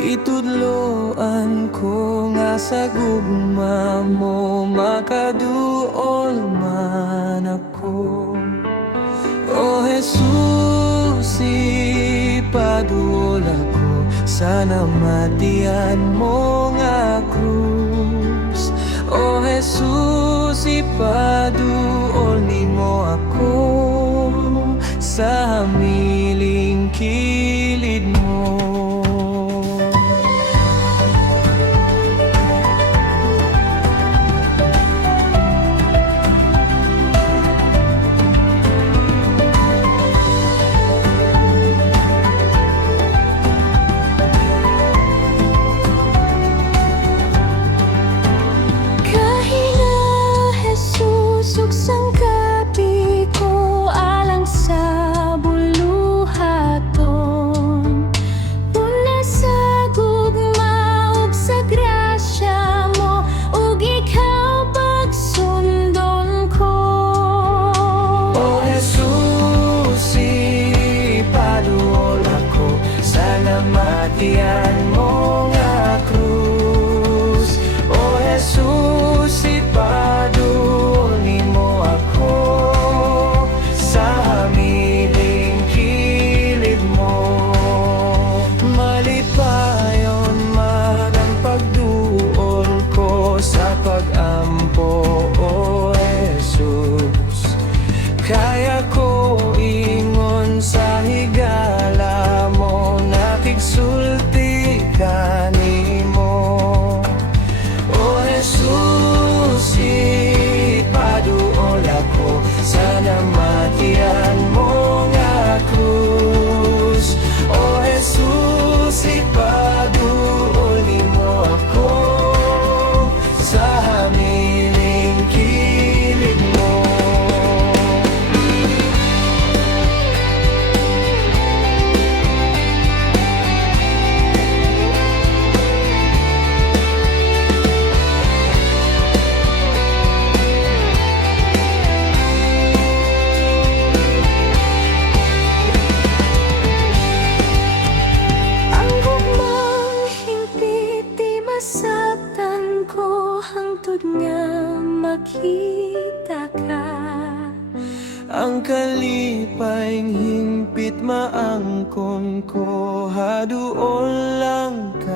Itudloan ko nga sa gugma mo, makaduol man ako. O Jesus, ipaduol ako sa namatian mo nga krus. O Jesus, ipaduol nimo ako sa hamiling kilid mo. Suksang kapi ko alang sa buluhaton. Una sa gugma ug sa grasya mo, ug ikaw pagsundon ko. O Jesus, ipaduol ako sa namatian mo nga krus. O Jesus, ipaduol nimo ako sa hamiling kilid mo. Malipayon man ang pagduol ko sa pag-ampo, O Jesus. Kaya ko ingon sa higala mo, nakigsulti ka nimo. O Jesus, ipaduol ako sa namatian mo nga krus. O Jesus, ipaduol nimo ako sa hamiling kilid mo. Ang gugmang hingpit di masabtan ko, hangtod nga makita ka. Ang kalipayng hingpit maangkon ko, haduol lang ka.